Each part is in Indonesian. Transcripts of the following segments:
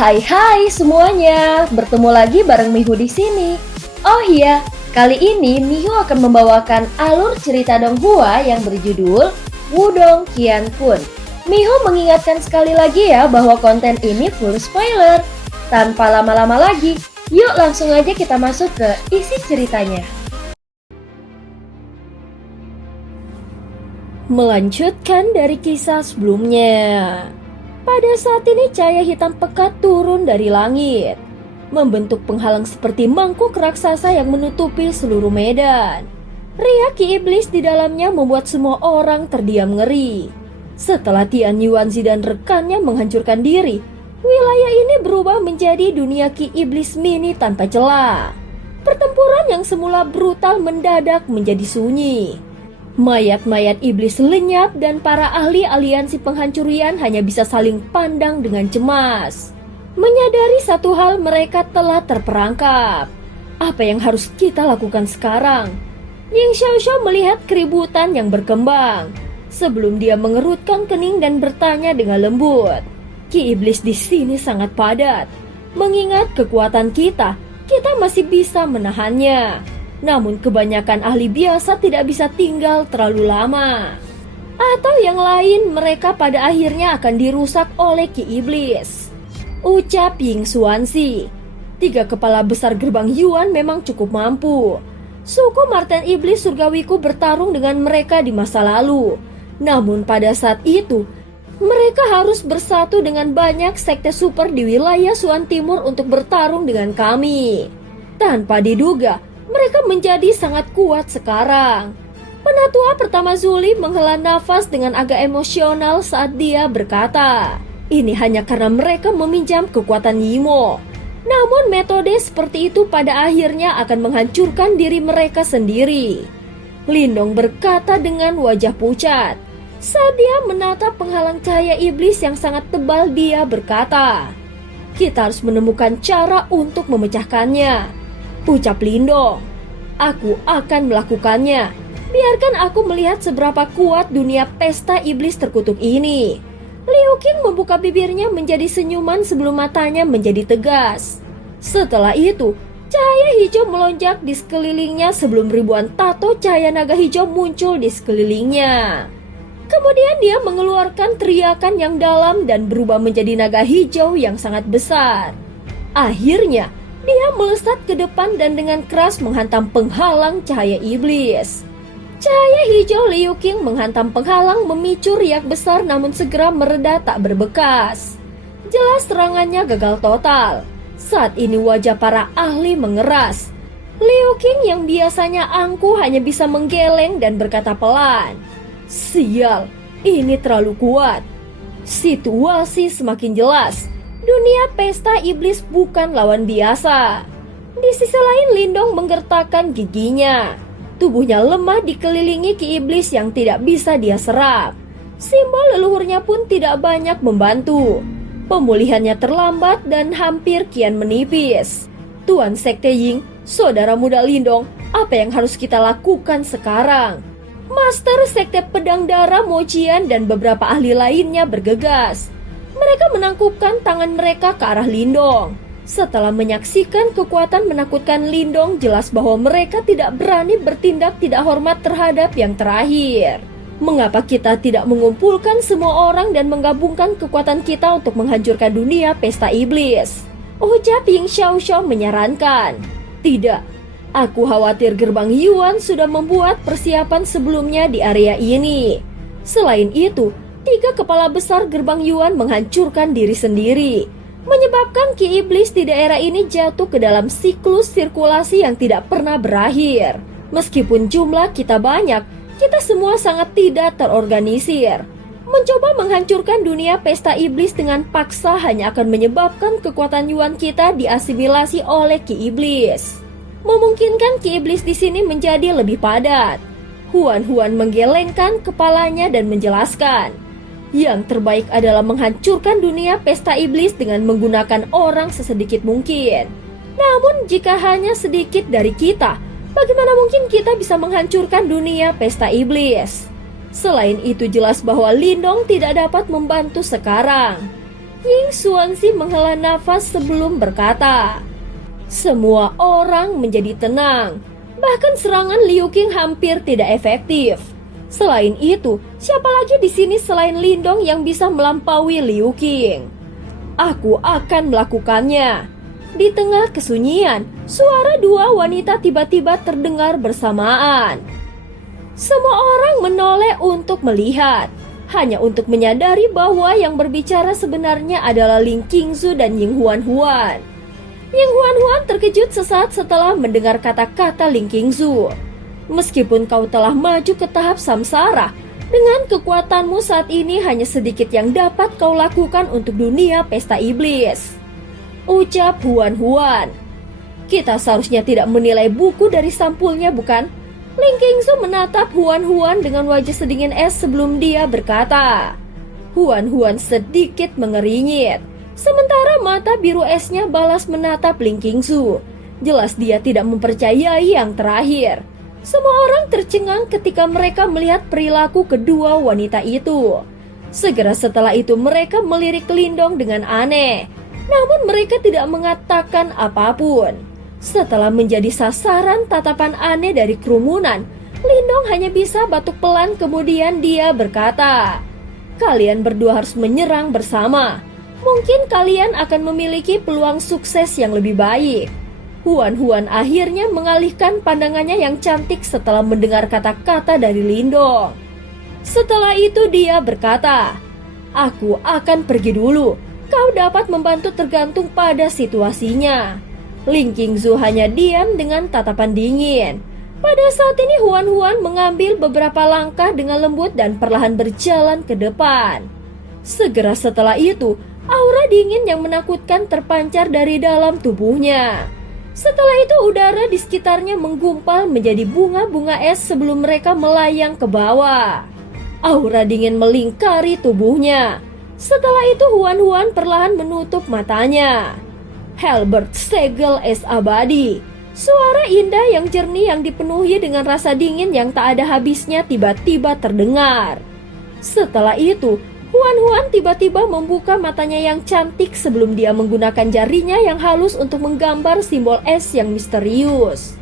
Hai semuanya, bertemu lagi bareng Mihu di sini. Oh iya, kali ini Mihu akan membawakan alur cerita Donghua yang berjudul Wudong Qiankun. Mihu mengingatkan sekali lagi ya bahwa konten ini full spoiler. Tanpa lama-lama lagi, yuk langsung aja kita masuk ke isi ceritanya. Melanjutkan dari kisah sebelumnya. Pada saat ini cahaya hitam pekat turun dari langit, membentuk penghalang seperti mangkuk raksasa yang menutupi seluruh medan. Riak Ki Iblis di dalamnya membuat semua orang terdiam ngeri. Setelah Tian Yuanzi dan rekannya menghancurkan diri, wilayah ini berubah menjadi dunia Ki Iblis mini tanpa celah. Pertempuran yang semula brutal mendadak menjadi sunyi. Mayat-mayat iblis lenyap dan para ahli aliansi penghancurian hanya bisa saling pandang dengan cemas. Menyadari satu hal, mereka telah terperangkap. Apa yang harus kita lakukan sekarang? Ying Xiaoxiao melihat keributan yang berkembang. Sebelum dia mengerutkan kening dan bertanya dengan lembut. Ki Iblis di sini sangat padat. Mengingat kekuatan kita masih bisa menahannya. Namun kebanyakan ahli biasa tidak bisa tinggal terlalu lama. Atau yang lain, mereka pada akhirnya akan dirusak oleh Ki Iblis. Ucap Ying Xuanzi. 3 kepala besar gerbang Yuan memang cukup mampu. Suku Marten Iblis Surgawiku bertarung dengan mereka di masa lalu. Namun pada saat itu, mereka harus bersatu dengan banyak sekte super di wilayah Suan Timur untuk bertarung dengan kami. Tanpa diduga, mereka menjadi sangat kuat sekarang. Penatua pertama Zuli menghela nafas dengan agak emosional saat dia berkata, ini hanya karena mereka meminjam kekuatan Yimo. Namun metode seperti itu pada akhirnya akan menghancurkan diri mereka sendiri. Lindong berkata dengan wajah pucat. Saat dia menatap penghalang cahaya iblis yang sangat tebal, dia berkata, kita harus menemukan cara untuk memecahkannya. Ucap Lindong, aku akan melakukannya. Biarkan aku melihat seberapa kuat dunia pesta iblis terkutuk ini. Liu Qing membuka bibirnya menjadi senyuman sebelum matanya menjadi tegas. Setelah itu, cahaya hijau melonjak di sekelilingnya sebelum ribuan tato cahaya naga hijau muncul di sekelilingnya. Kemudian dia mengeluarkan teriakan yang dalam dan berubah menjadi naga hijau yang sangat besar. Akhirnya, dia melesat ke depan dan dengan keras menghantam penghalang cahaya iblis. Cahaya hijau Liu Qing menghantam penghalang memicu riak besar namun segera mereda tak berbekas. Jelas serangannya gagal total. Saat ini wajah para ahli mengeras. Liu Qing yang biasanya angkuh hanya bisa menggeleng dan berkata pelan, sial, ini terlalu kuat. Situasi semakin jelas. Dunia pesta iblis bukan lawan biasa. Di sisi lain Lindong menggertakkan giginya. Tubuhnya lemah dikelilingi Ki Iblis yang tidak bisa dia serap. Simbol leluhurnya pun tidak banyak membantu. Pemulihannya terlambat dan hampir kian menipis. Tuan Sekte Ying, saudara muda Lindong, apa yang harus kita lakukan sekarang? Master Sekte Pedang Darah Mojian dan beberapa ahli lainnya bergegas. Mereka menangkupkan tangan mereka ke arah Lindong. Setelah menyaksikan kekuatan menakutkan Lindong, jelas bahwa mereka tidak berani bertindak tidak hormat terhadap yang terakhir. Mengapa kita tidak mengumpulkan semua orang dan menggabungkan kekuatan kita untuk menghancurkan dunia pesta iblis? Ucap Ying Xiaoxiao menyarankan. Tidak, aku khawatir gerbang Yuan sudah membuat persiapan sebelumnya di area ini. Selain itu, 3 kepala besar gerbang Yuan menghancurkan diri sendiri, menyebabkan Ki Iblis di daerah ini jatuh ke dalam siklus sirkulasi yang tidak pernah berakhir. Meskipun jumlah kita banyak, kita semua sangat tidak terorganisir. Mencoba menghancurkan dunia pesta iblis dengan paksa hanya akan menyebabkan kekuatan Yuan kita diasimilasi oleh Ki Iblis. Memungkinkan Ki Iblis di sini menjadi lebih padat. Huan menggelengkan kepalanya dan menjelaskan, yang terbaik adalah menghancurkan dunia pesta iblis dengan menggunakan orang sesedikit mungkin. Namun jika hanya sedikit dari kita, bagaimana mungkin kita bisa menghancurkan dunia pesta iblis? Selain itu jelas bahwa Lindong tidak dapat membantu sekarang. Ying Xuanxi menghela nafas sebelum berkata. Semua orang menjadi tenang. Bahkan serangan Liu Qing hampir tidak efektif. Selain itu, siapa lagi di sini selain Lindong yang bisa melampaui Liu Qing? Aku akan melakukannya. Di tengah kesunyian, suara dua wanita tiba-tiba terdengar bersamaan. Semua orang menoleh untuk melihat, hanya untuk menyadari bahwa yang berbicara sebenarnya adalah Ling Qingzu dan Ying Huan-Huan. Ying Huan-Huan terkejut sesaat setelah mendengar kata-kata Ling Qingzu. Meskipun kau telah maju ke tahap samsara, dengan kekuatanmu saat ini hanya sedikit yang dapat kau lakukan untuk dunia pesta iblis. Ucap Huan-Huan. Kita seharusnya tidak menilai buku dari sampulnya, bukan? Ling Qingzu menatap Huan-Huan dengan wajah sedingin es sebelum dia berkata. Huan-Huan sedikit mengeringit. Sementara mata biru esnya balas menatap Ling Qingzu. Jelas dia tidak mempercayai yang terakhir. Semua orang tercengang ketika mereka melihat perilaku kedua wanita itu. Segera setelah itu mereka melirik Lindong dengan aneh. Namun mereka tidak mengatakan apapun. Setelah menjadi sasaran tatapan aneh dari kerumunan, Lindong hanya bisa batuk pelan kemudian dia berkata, kalian berdua harus menyerang bersama. Mungkin kalian akan memiliki peluang sukses yang lebih baik. Huan-Huan akhirnya mengalihkan pandangannya yang cantik setelah mendengar kata-kata dari Lindong. Setelah itu dia berkata, aku akan pergi dulu. Kau dapat membantu tergantung pada situasinya. Ling Qingzu hanya diam dengan tatapan dingin. Pada saat ini Huan-Huan mengambil beberapa langkah dengan lembut dan perlahan berjalan ke depan. Segera setelah itu, aura dingin yang menakutkan terpancar dari dalam tubuhnya. Setelah itu udara di sekitarnya menggumpal menjadi bunga-bunga es sebelum mereka melayang ke bawah. Aura dingin melingkari tubuhnya. Setelah itu Huan-Huan perlahan menutup matanya. Halberd segel es abadi. Suara indah yang jernih yang dipenuhi dengan rasa dingin yang tak ada habisnya tiba-tiba terdengar. Setelah itu, Huan-Huan tiba-tiba membuka matanya yang cantik sebelum dia menggunakan jarinya yang halus untuk menggambar simbol es yang misterius.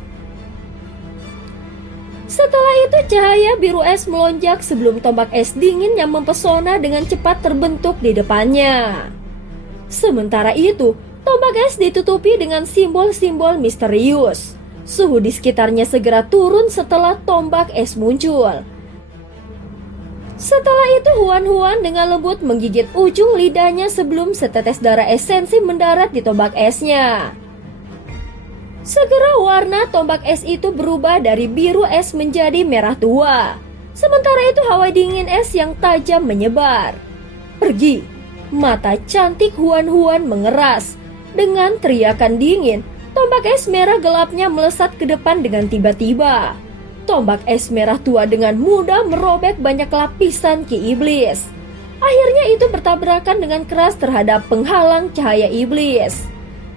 Setelah itu cahaya biru es melonjak sebelum tombak es dingin yang mempesona dengan cepat terbentuk di depannya. Sementara itu, tombak es ditutupi dengan simbol-simbol misterius. Suhu di sekitarnya segera turun setelah tombak es muncul. Setelah itu Huan-Huan dengan lembut menggigit ujung lidahnya sebelum setetes darah esensi mendarat di tombak esnya. Segera warna tombak es itu berubah dari biru es menjadi merah tua. Sementara itu hawa dingin es yang tajam menyebar. Pergi! Mata cantik Huan-Huan mengeras. Dengan teriakan dingin, tombak es merah gelapnya melesat ke depan dengan tiba-tiba. Tombak es merah tua dengan mudah merobek banyak lapisan ki iblis. Akhirnya itu bertabrakan dengan keras terhadap penghalang cahaya iblis.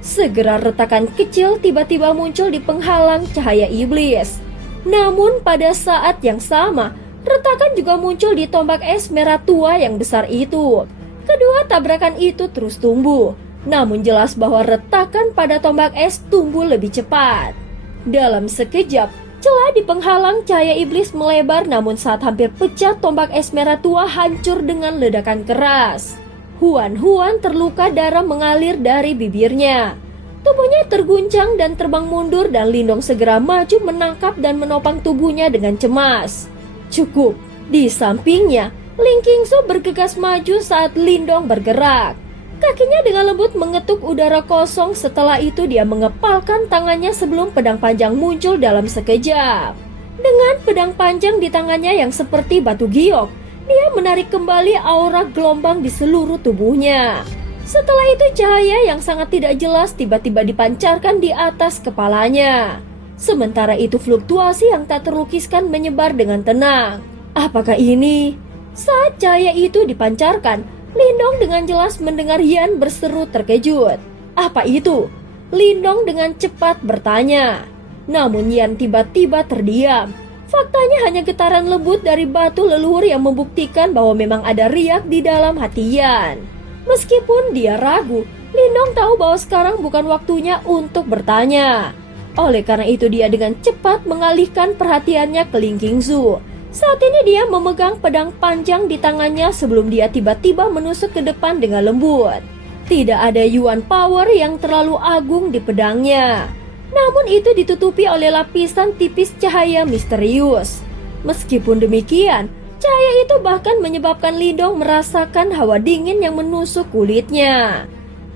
Segera retakan kecil tiba-tiba muncul di penghalang cahaya iblis. Namun pada saat yang sama, retakan juga muncul di tombak es merah tua yang besar itu. Kedua tabrakan itu terus tumbuh. Namun jelas bahwa retakan pada tombak es tumbuh lebih cepat. Dalam sekejap, celah di penghalang cahaya iblis melebar, namun saat hampir pecah tombak es merah tua hancur dengan ledakan keras. Huan-Huan terluka, darah mengalir dari bibirnya. Tubuhnya terguncang dan terbang mundur dan Lindong segera maju menangkap dan menopang tubuhnya dengan cemas. Cukup. Di sampingnya, Ling Qingzu bergegas maju saat Lindong bergerak. Kakinya dengan lembut mengetuk udara kosong, setelah itu dia mengepalkan tangannya sebelum pedang panjang muncul dalam sekejap. Dengan pedang panjang di tangannya yang seperti batu giok, dia menarik kembali aura gelombang di seluruh tubuhnya. Setelah itu cahaya yang sangat tidak jelas tiba-tiba dipancarkan di atas kepalanya. Sementara itu fluktuasi yang tak terlukiskan menyebar dengan tenang. Apakah ini? Saat cahaya itu dipancarkan, Lindong dengan jelas mendengar Yan berseru terkejut. Apa itu? Lindong dengan cepat bertanya. Namun Yan tiba-tiba terdiam. Faktanya hanya getaran lembut dari batu leluhur yang membuktikan bahwa memang ada riak di dalam hati Yan. Meskipun dia ragu, Lindong tahu bahwa sekarang bukan waktunya untuk bertanya. Oleh karena itu dia dengan cepat mengalihkan perhatiannya ke Ling Qingzu. Saat ini dia memegang pedang panjang di tangannya sebelum dia tiba-tiba menusuk ke depan dengan lembut. Tidak ada yuan power yang terlalu agung di pedangnya. Namun itu ditutupi oleh lapisan tipis cahaya misterius. Meskipun demikian, cahaya itu bahkan menyebabkan Lindong merasakan hawa dingin yang menusuk kulitnya.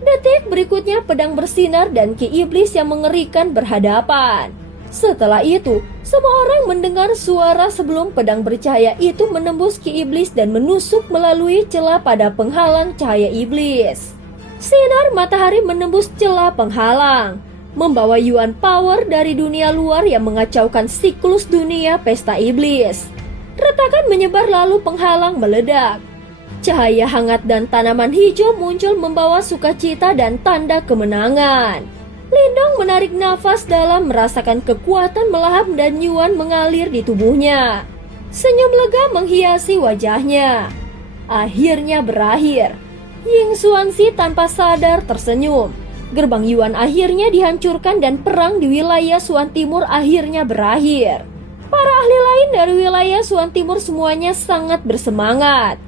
Detik berikutnya pedang bersinar dan ki iblis yang mengerikan berhadapan. Setelah itu, semua orang mendengar suara sebelum pedang bercahaya itu menembus ki iblis dan menusuk melalui celah pada penghalang cahaya iblis. Sinar matahari menembus celah penghalang, membawa yuan power dari dunia luar yang mengacaukan siklus dunia pesta iblis. Retakan menyebar lalu penghalang meledak. Cahaya hangat dan tanaman hijau muncul membawa sukacita dan tanda kemenangan. Lindong menarik nafas dalam merasakan kekuatan melahap dan yuan mengalir di tubuhnya. Senyum lega menghiasi wajahnya. Akhirnya berakhir. Ying Xuanxi tanpa sadar tersenyum. Gerbang yuan akhirnya dihancurkan dan perang di wilayah Xuan Timur akhirnya berakhir. Para ahli lain dari wilayah Xuan Timur semuanya sangat bersemangat.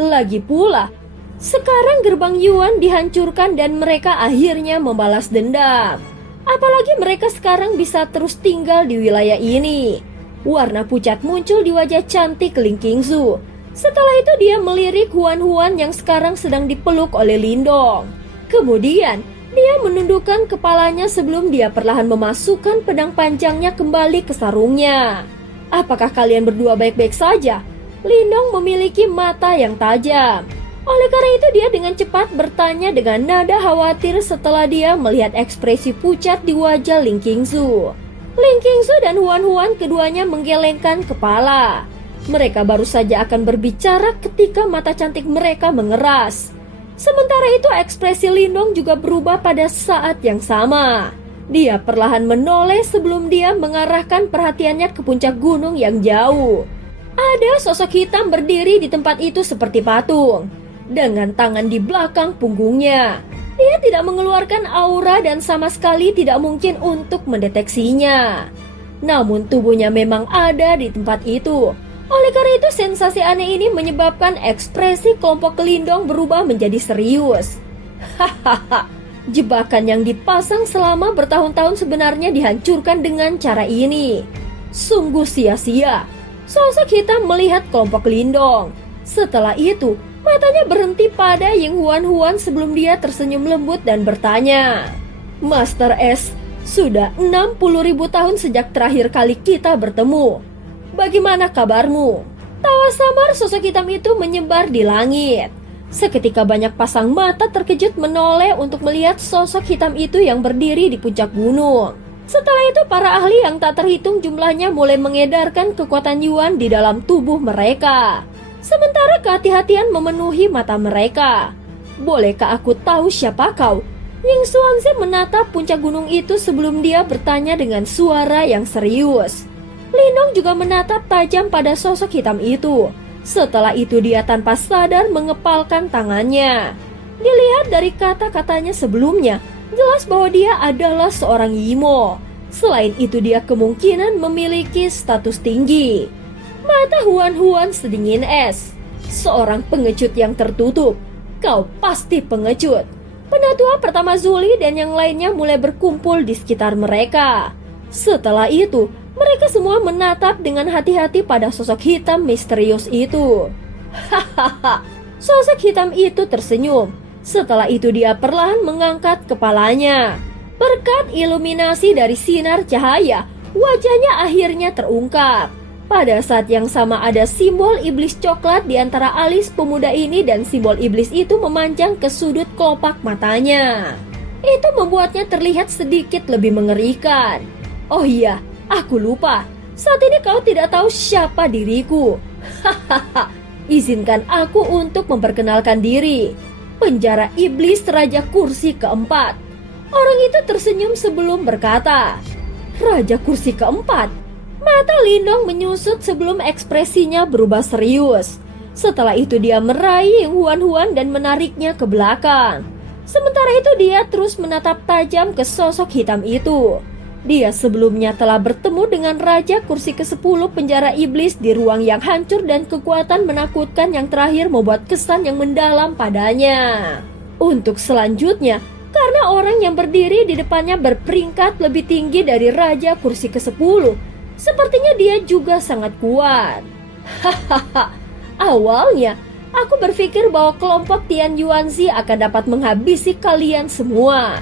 Lagi pula, sekarang gerbang yuan dihancurkan dan mereka akhirnya membalas dendam. Apalagi mereka sekarang bisa terus tinggal di wilayah ini. Warna pucat muncul di wajah cantik Ling Qingzu. Setelah itu dia melirik Huan-Huan yang sekarang sedang dipeluk oleh Lindong. Kemudian, dia menundukkan kepalanya sebelum dia perlahan memasukkan pedang panjangnya kembali ke sarungnya. Apakah kalian berdua baik-baik saja? Lindong memiliki mata yang tajam. Oleh karena itu dia dengan cepat bertanya dengan nada khawatir setelah dia melihat ekspresi pucat di wajah Ling Qingzu. Ling Qingzu dan Huan-Huan keduanya menggelengkan kepala. Mereka baru saja akan berbicara ketika mata cantik mereka mengeras. Sementara itu ekspresi Lindong juga berubah pada saat yang sama. Dia perlahan menoleh sebelum dia mengarahkan perhatiannya ke puncak gunung yang jauh. Ada sosok hitam berdiri di tempat itu seperti patung, dengan tangan di belakang punggungnya. Dia tidak mengeluarkan aura dan sama sekali tidak mungkin untuk mendeteksinya. Namun tubuhnya memang ada di tempat itu. Oleh karena itu sensasi aneh ini menyebabkan ekspresi kelompok Lindong berubah menjadi serius. Hahaha, jebakan yang dipasang selama bertahun-tahun sebenarnya dihancurkan dengan cara ini. Sungguh sia-sia. Sosok hitam melihat kelompok Lindong. Setelah itu, matanya berhenti pada Ying Huan-Huan sebelum dia tersenyum lembut dan bertanya, Master S, sudah 60.000 tahun sejak terakhir kali kita bertemu. Bagaimana kabarmu? Tawa samar sosok hitam itu menyebar di langit. Seketika banyak pasang mata terkejut menoleh untuk melihat sosok hitam itu yang berdiri di puncak gunung. Setelah itu para ahli yang tak terhitung jumlahnya mulai mengedarkan kekuatan yuan di dalam tubuh mereka. Sementara kehati-hatian memenuhi mata mereka. Bolehkah aku tahu siapa kau? Ying Xuanxi menatap puncak gunung itu sebelum dia bertanya dengan suara yang serius. Lindong juga menatap tajam pada sosok hitam itu. Setelah itu dia tanpa sadar mengepalkan tangannya. Dilihat dari kata-katanya sebelumnya, jelas bahwa dia adalah seorang Yimo. Selain itu dia kemungkinan memiliki status tinggi. Mata Huan-Huan sedingin es. Seorang pengecut yang tertutup. Kau pasti pengecut. Penatua pertama Zuli dan yang lainnya mulai berkumpul di sekitar mereka. Setelah itu, mereka semua menatap dengan hati-hati pada sosok hitam misterius itu. Hahaha, sosok hitam itu tersenyum. Setelah itu dia perlahan mengangkat kepalanya. Berkat iluminasi dari sinar cahaya, wajahnya akhirnya terungkap. Pada saat yang sama ada simbol iblis coklat di antara alis pemuda ini dan simbol iblis itu memanjang ke sudut kelopak matanya. Itu membuatnya terlihat sedikit lebih mengerikan. Oh iya, aku lupa. Saat ini kau tidak tahu siapa diriku. Hahaha, izinkan aku untuk memperkenalkan diri. Penjara iblis Raja Kursi keempat. Orang itu tersenyum sebelum berkata, Raja Kursi keempat? Mata Lindong menyusut sebelum ekspresinya berubah serius. Setelah itu dia meraih Huan-Huan dan menariknya ke belakang. Sementara itu dia terus menatap tajam ke sosok hitam itu. Dia sebelumnya telah bertemu dengan Raja Kursi ke-10 penjara iblis di ruang yang hancur dan kekuatan menakutkan yang terakhir membuat kesan yang mendalam padanya. Untuk selanjutnya, karena orang yang berdiri di depannya berperingkat lebih tinggi dari Raja Kursi ke-10, sepertinya dia juga sangat kuat. Hahaha, awalnya aku berpikir bahwa kelompok Tian Yuanzi akan dapat menghabisi kalian semua.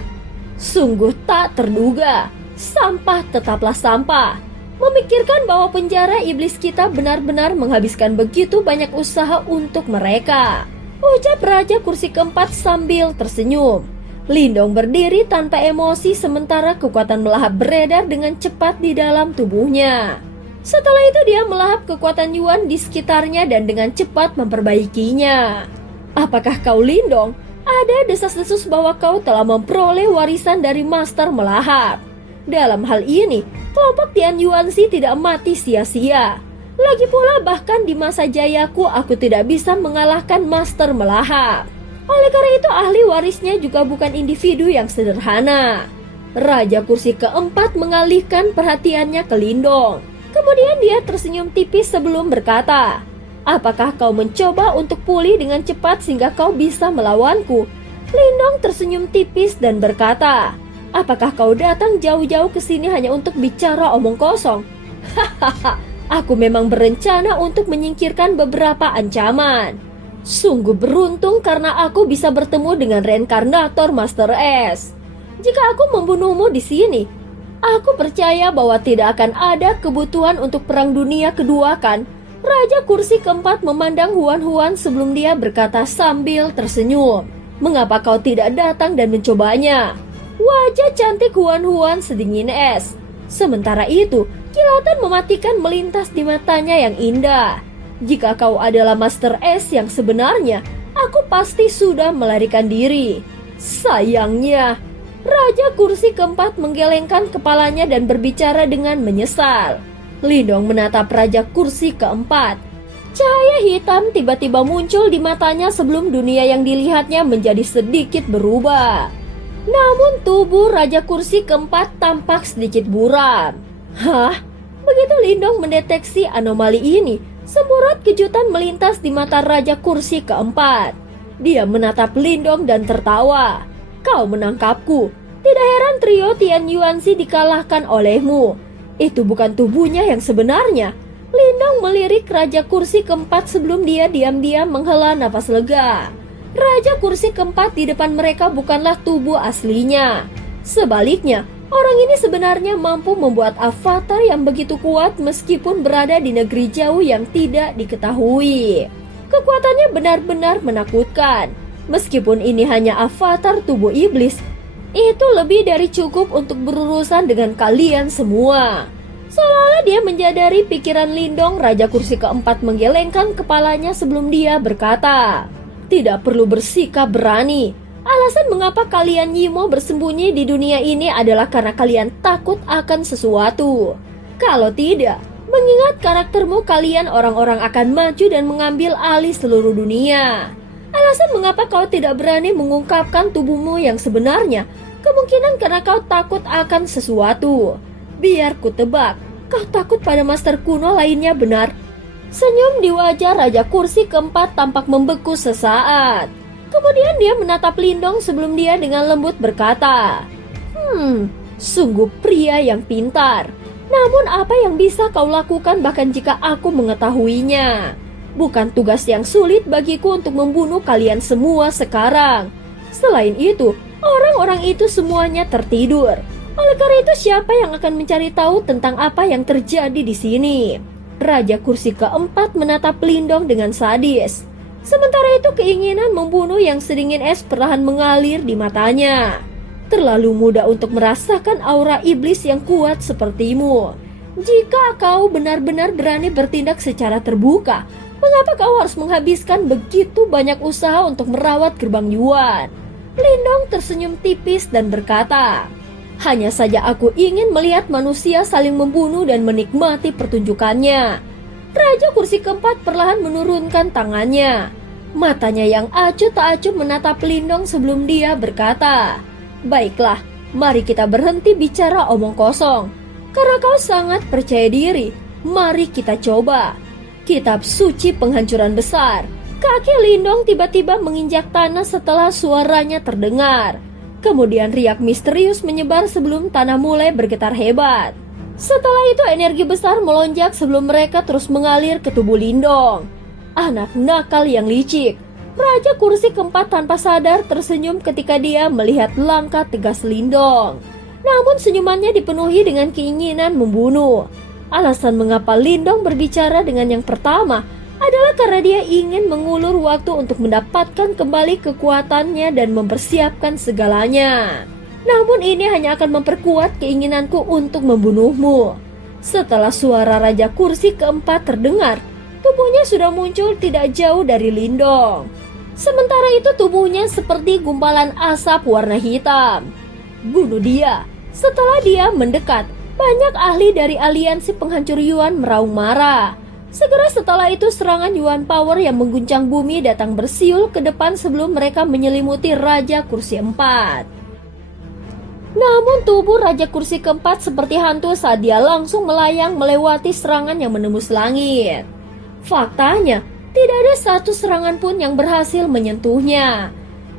Sungguh tak terduga, sampah tetaplah sampah. Memikirkan bahwa penjara iblis kita benar-benar menghabiskan begitu banyak usaha untuk mereka, ucap Raja Kursi keempat sambil tersenyum. Lindong berdiri tanpa emosi sementara kekuatan melahap beredar dengan cepat di dalam tubuhnya. Setelah itu dia melahap kekuatan Yuan di sekitarnya dan dengan cepat memperbaikinya. Apakah kau Lindong? Ada desas-desus bahwa kau telah memperoleh warisan dari Master Melahap. Dalam hal ini, kelompok Tian Yuanzi tidak mati sia-sia. Lagi pula bahkan di masa jayaku aku tidak bisa mengalahkan Master Melahap. Oleh karena itu ahli warisnya juga bukan individu yang sederhana. Raja Kursi keempat mengalihkan perhatiannya ke Lindong. Kemudian dia tersenyum tipis sebelum berkata, apakah kau mencoba untuk pulih dengan cepat sehingga kau bisa melawanku? Lindong tersenyum tipis dan berkata, apakah kau datang jauh-jauh ke sini hanya untuk bicara omong kosong? Hahaha, aku memang berencana untuk menyingkirkan beberapa ancaman. Sungguh beruntung karena aku bisa bertemu dengan reinkarnator Master S. Jika aku membunuhmu di sini, aku percaya bahwa tidak akan ada kebutuhan untuk perang dunia kedua kan? Raja Kursi keempat memandang Huan-Huan sebelum dia berkata sambil tersenyum. Mengapa kau tidak datang dan mencobanya? Wajah cantik Huan-Huan sedingin es. Sementara itu, kilatan mematikan melintas di matanya yang indah. Jika kau adalah Master S yang sebenarnya, aku pasti sudah melarikan diri. Sayangnya, Raja Kursi keempat menggelengkan kepalanya dan berbicara dengan menyesal. Lindong menatap Raja Kursi keempat. Cahaya hitam tiba-tiba muncul di matanya sebelum dunia yang dilihatnya menjadi sedikit berubah. Namun tubuh Raja Kursi keempat tampak sedikit buram. Hah? Begitu Lindong mendeteksi anomali ini, semburat kejutan melintas di mata Raja Kursi keempat. Dia menatap Lindong dan tertawa. Kau menangkapku. Tidak heran trio Tian Yuanzi dikalahkan olehmu. Itu bukan tubuhnya yang sebenarnya. Lindong melirik Raja Kursi keempat sebelum dia diam-diam menghela nafas lega. Raja Kursi keempat di depan mereka bukanlah tubuh aslinya. Sebaliknya, orang ini sebenarnya mampu membuat avatar yang begitu kuat meskipun berada di negeri jauh yang tidak diketahui. Kekuatannya benar-benar menakutkan. Meskipun ini hanya avatar tubuh iblis, itu lebih dari cukup untuk berurusan dengan kalian semua. Seolah-olah dia menjadari pikiran Lindong, Raja Kursi keempat menggelengkan kepalanya sebelum dia berkata, tidak perlu bersikap berani. Alasan mengapa kalian Yimo bersembunyi di dunia ini adalah karena kalian takut akan sesuatu. Kalau tidak, mengingat karaktermu, kalian orang-orang akan maju dan mengambil alih seluruh dunia. Alasan mengapa kau tidak berani mengungkapkan tubuhmu yang sebenarnya, kemungkinan karena kau takut akan sesuatu. Biar ku tebak, kau takut pada master kuno lainnya, benar? Senyum di wajah Raja Kursi keempat tampak membeku sesaat. Kemudian dia menatap Lindong sebelum dia dengan lembut berkata, sungguh pria yang pintar. Namun apa yang bisa kau lakukan bahkan jika aku mengetahuinya? Bukan tugas yang sulit bagiku untuk membunuh kalian semua sekarang. Selain itu, orang-orang itu semuanya tertidur. Oleh karena itu, siapa yang akan mencari tahu tentang apa yang terjadi di sini? Raja Kursi keempat menatap Lindong dengan sadis. Sementara itu, keinginan membunuh yang sedingin es perlahan mengalir di matanya. Terlalu mudah untuk merasakan aura iblis yang kuat sepertimu. Jika kau benar-benar berani bertindak secara terbuka, mengapa kau harus menghabiskan begitu banyak usaha untuk merawat gerbang Yuan? Lindong tersenyum tipis dan berkata, hanya saja aku ingin melihat manusia saling membunuh dan menikmati pertunjukannya. Raja kursi keempat perlahan menurunkan tangannya. Matanya yang acuh tak acuh menatap Lindong sebelum dia berkata, "Baiklah, mari kita berhenti bicara omong kosong. Karena kau sangat percaya diri, mari kita coba. Kitab suci penghancuran besar." Kaki Lindong tiba-tiba menginjak tanah setelah suaranya terdengar. Kemudian riak misterius menyebar sebelum tanah mulai bergetar hebat. Setelah itu energi besar melonjak sebelum mereka terus mengalir ke tubuh Lindong. Anak nakal yang licik. Raja kursi keempat tanpa sadar tersenyum ketika dia melihat langkah tegas Lindong. Namun senyumannya dipenuhi dengan keinginan membunuh. Alasan mengapa Lindong berbicara dengan yang pertama adalah karena dia ingin mengulur waktu untuk mendapatkan kembali kekuatannya dan mempersiapkan segalanya. Namun ini hanya akan memperkuat keinginanku untuk membunuhmu. Setelah suara Raja Kursi keempat terdengar, tubuhnya sudah muncul tidak jauh dari Lindong. Sementara itu tubuhnya seperti gumpalan asap warna hitam. Bunuh dia. Setelah dia mendekat, banyak ahli dari aliansi penghancur Yuan meraung marah. Segera setelah itu serangan Yuan Power yang mengguncang bumi datang bersiul ke depan sebelum mereka menyelimuti Raja Kursi Empat. Namun tubuh Raja Kursi Keempat seperti hantu saat dia langsung melayang melewati serangan yang menembus langit. Faktanya, tidak ada satu serangan pun yang berhasil menyentuhnya.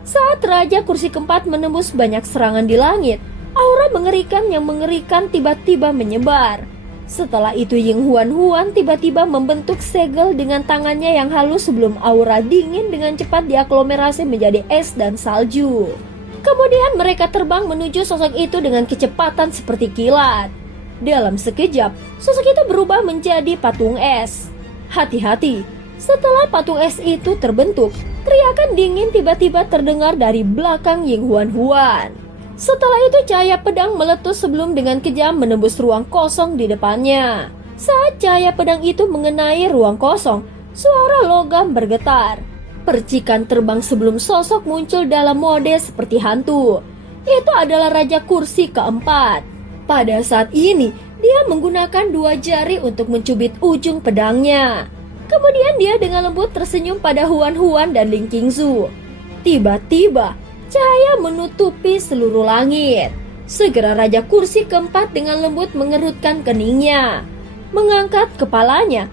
Saat Raja Kursi Keempat menembus banyak serangan di langit, aura mengerikan yang mengerikan tiba-tiba menyebar. Setelah itu Ying Huan tiba-tiba membentuk segel dengan tangannya yang halus sebelum aura dingin dengan cepat diaglomerasi menjadi es dan salju. Kemudian mereka terbang menuju sosok itu dengan kecepatan seperti kilat. Dalam sekejap, sosok itu berubah menjadi patung es. Hati-hati, setelah patung es itu terbentuk, teriakan dingin tiba-tiba terdengar dari belakang Ying Huan. Setelah itu cahaya pedang meletus sebelum dengan kejam menembus ruang kosong di depannya. Saat cahaya pedang itu mengenai ruang kosong, suara logam bergetar. Percikan terbang sebelum sosok muncul dalam mode seperti hantu. Itu adalah Raja Kursi Keempat. Pada saat ini, dia menggunakan dua jari untuk mencubit ujung pedangnya. Kemudian dia dengan lembut tersenyum pada Huan dan Ling Qingzu. Tiba-tiba, cahaya menutupi seluruh langit. Segera Raja Kursi Keempat dengan lembut mengerutkan keningnya. Mengangkat kepalanya,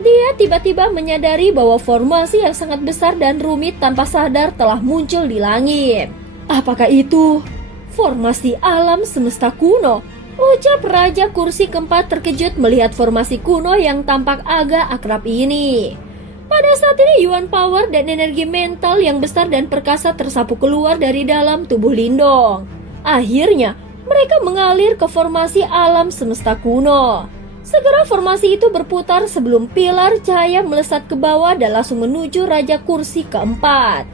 dia tiba-tiba menyadari bahwa formasi yang sangat besar dan rumit tanpa sadar telah muncul di langit. Apakah itu formasi alam semesta kuno? Ucap Raja Kursi Keempat terkejut melihat formasi kuno yang tampak agak akrab ini. Pada saat ini Yuan Power dan energi mental yang besar dan perkasa tersapu keluar dari dalam tubuh Lindong. Akhirnya, mereka mengalir ke formasi alam semesta kuno. Segera formasi itu berputar sebelum pilar cahaya melesat ke bawah dan langsung menuju Raja Kursi Keempat.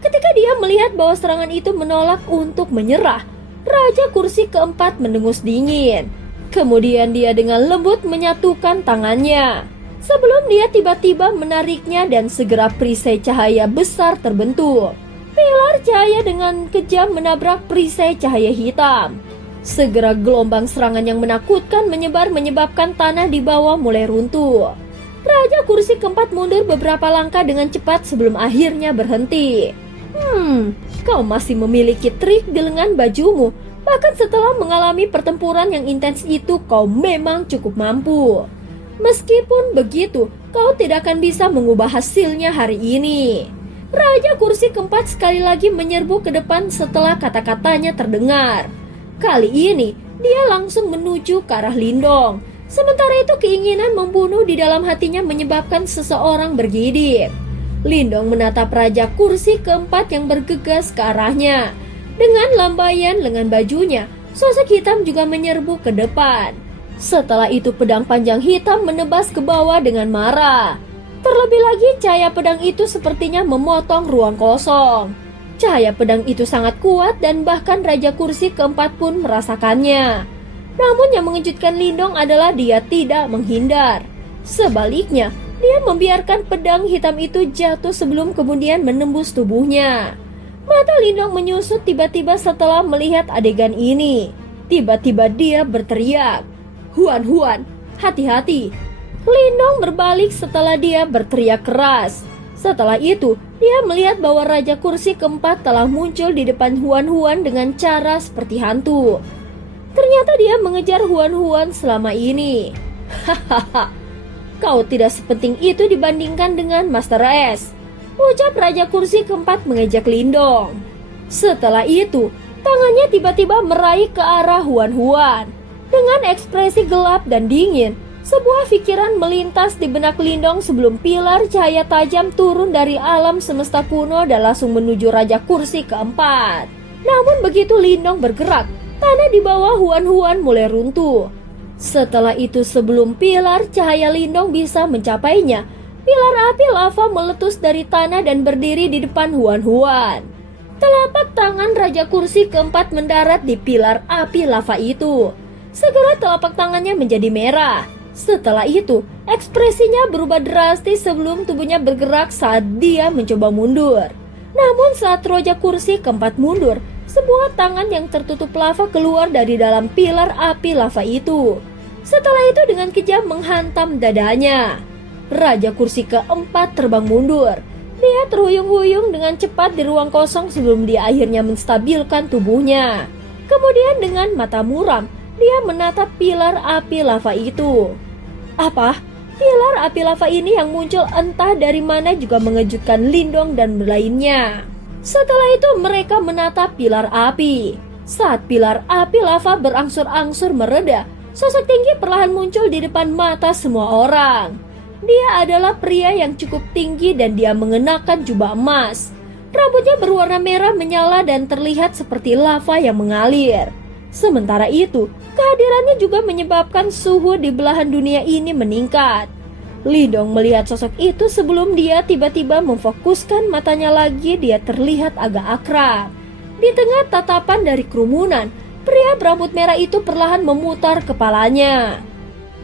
Ketika dia melihat bahwa serangan itu menolak untuk menyerah, Raja Kursi Keempat mendengus dingin. Kemudian dia dengan lembut menyatukan tangannya. Sebelum dia tiba-tiba menariknya dan segera perisai cahaya besar terbentuk. Pilar cahaya dengan kejam menabrak perisai cahaya hitam. Segera gelombang serangan yang menakutkan menyebar menyebabkan tanah di bawah mulai runtuh. Raja Kursi Keempat mundur beberapa langkah dengan cepat sebelum akhirnya berhenti. Kau masih memiliki trik di lengan bajumu. Bahkan setelah mengalami pertempuran yang intens itu, kau memang cukup mampu. Meskipun begitu, kau tidak akan bisa mengubah hasilnya hari ini. Raja Kursi Keempat sekali lagi menyerbu ke depan setelah kata-katanya terdengar. Kali ini, dia langsung menuju ke arah Lindong. Sementara itu keinginan membunuh di dalam hatinya menyebabkan seseorang bergidik. Lindong menatap Raja Kursi Keempat yang bergegas ke arahnya. Dengan lambaian lengan bajunya, sosok hitam juga menyerbu ke depan. Setelah itu pedang panjang hitam menebas ke bawah dengan marah. Terlebih lagi cahaya pedang itu sepertinya memotong ruang kosong. Cahaya pedang itu sangat kuat dan bahkan Raja Kursi Keempat pun merasakannya. Namun yang mengejutkan Lindong adalah dia tidak menghindar. Sebaliknya, dia membiarkan pedang hitam itu jatuh sebelum kemudian menembus tubuhnya. Mata Lindong menyusut tiba-tiba setelah melihat adegan ini. Tiba-tiba dia berteriak, Huan, hati-hati. Lindong berbalik setelah dia berteriak keras. Setelah itu, dia melihat bahwa Raja Kursi keempat telah muncul di depan Huan-Huan dengan cara seperti hantu. Ternyata dia mengejar Huan-Huan selama ini. Hahaha, kau tidak sepenting itu dibandingkan dengan Master S, ucap Raja Kursi keempat mengejek Lindong. Setelah itu, tangannya tiba-tiba meraih ke arah Huan-Huan. Dengan ekspresi gelap dan dingin, sebuah pikiran melintas di benak Lindong sebelum pilar cahaya tajam turun dari alam semesta kuno dan langsung menuju Raja Kursi keempat. Namun begitu Lindong bergerak, tanah di bawah Huan-Huan mulai runtuh. Setelah itu sebelum pilar cahaya Lindong bisa mencapainya, pilar api lava meletus dari tanah dan berdiri di depan Huan-Huan. Telapak tangan Raja Kursi keempat mendarat di pilar api lava itu. Segera telapak tangannya menjadi merah. Setelah itu, ekspresinya berubah drastis sebelum tubuhnya bergerak saat dia mencoba mundur. Namun saat Raja Kursi keempat mundur, sebuah tangan yang tertutup lava keluar dari dalam pilar api lava itu. Setelah itu dengan kejam menghantam dadanya. Raja Kursi keempat terbang mundur. Dia terhuyung-huyung dengan cepat di ruang kosong sebelum dia akhirnya menstabilkan tubuhnya. Kemudian dengan mata muram, dia menatap pilar api lava itu. Apa? Pilar api lava ini yang muncul entah dari mana juga mengejutkan Lindong dan lainnya. Setelah itu mereka menatap pilar api. Saat pilar api lava berangsur-angsur mereda, sosok tinggi perlahan muncul di depan mata semua orang. Dia adalah pria yang cukup tinggi dan dia mengenakan jubah emas. Rambutnya berwarna merah menyala dan terlihat seperti lava yang mengalir. Sementara itu, kehadirannya juga menyebabkan suhu di belahan dunia ini meningkat. Lindong melihat sosok itu sebelum dia tiba-tiba memfokuskan matanya lagi. Dia terlihat agak akrab. Di tengah tatapan dari kerumunan, pria berambut merah itu perlahan memutar kepalanya.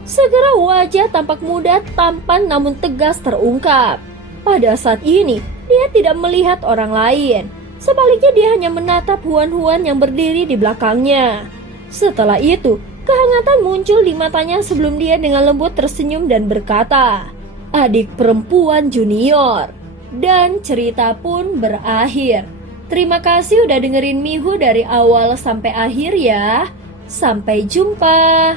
Segera wajah tampak muda, tampan namun tegas terungkap. Pada saat ini, dia tidak melihat orang lain. Sebaliknya dia hanya menatap Huan-Huan yang berdiri di belakangnya. Setelah itu, kehangatan muncul di matanya sebelum dia dengan lembut tersenyum dan berkata, "Adik perempuan junior." Dan cerita pun berakhir. Terima kasih udah dengerin Mihu dari awal sampai akhir ya. Sampai jumpa.